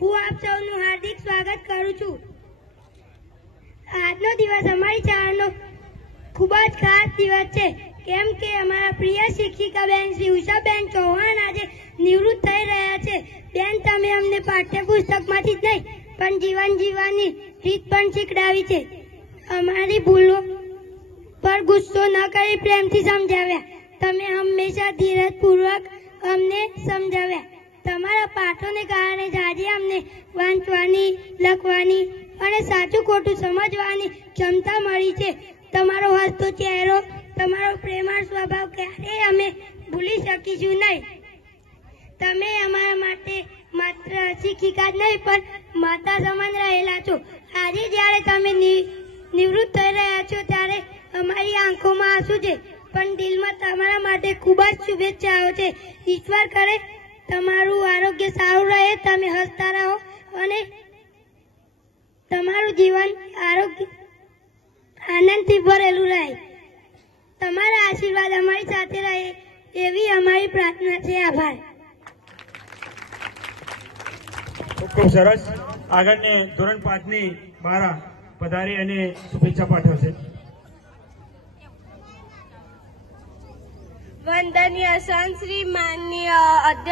હું આપ સૌનું હાર્દિક સ્વાગત કરું છું. આજનો દિવસ અમારી શાળાનો ખૂબ જ ખાસ દિવસ છે, કેમ કે અમારા પ્રિય શિક્ષિકા બેન શ્રી ઉષાબેન ચૌહાણ આજે નિવૃત્ત થઈ રહ્યા છે. બેન, તમે અમને પાઠ્યપુસ્તકમાંથી જ નહીં પણ જીવન જીવવાની રીત પણ શીખડાવી છે. અમારી ભૂલો પર ગુસ્સો ન કરી પ્રેમથી સમજાવ્યા. તમે હંમેશા ધીરજપૂર્વક અમને સમજાવ્યા. તમારા પાઠોને કારણે આજે અમને વાંચવાની, લખવાની અને સાચું ખોટું સમજવાની ક્ષમતા મળી છે. તમારો હસતો ચહેરો, તમારો પ્રેમાળ સ્વભાવ ક્યારેય અમે ભૂલી શકીશું નહીં. તમે અમારા માટે માત્ર શિક્ષિકા જ નહીં પણ માતા સમાન રહેલા છો. આજે જ્યારે તમે નિવૃત્ત થઈ રહ્યા છો ત્યારે અમારી આંખોમાં આંસુ છે, પણ દિલમાં તમારા માટે ખૂબ જ શુભેચ્છાઓ છે. ઈશ્વર કરે તમારું આરોગ્ય સારું રહે, તમે હસતા રહો અને તમારું જીવન આરોગ્ય આનંદથી ભરેલું રહે. તમારા આશીર્વાદ અમારી સાથે રહે એવી અમારી પ્રાર્થના છે. આભાર. ખૂબ સરસ. આગળને ધોરણ 5 ની બારા પધારી અને શુભેચ્છા પાઠવશે. વંદનીય સંત શ્રી માનનીય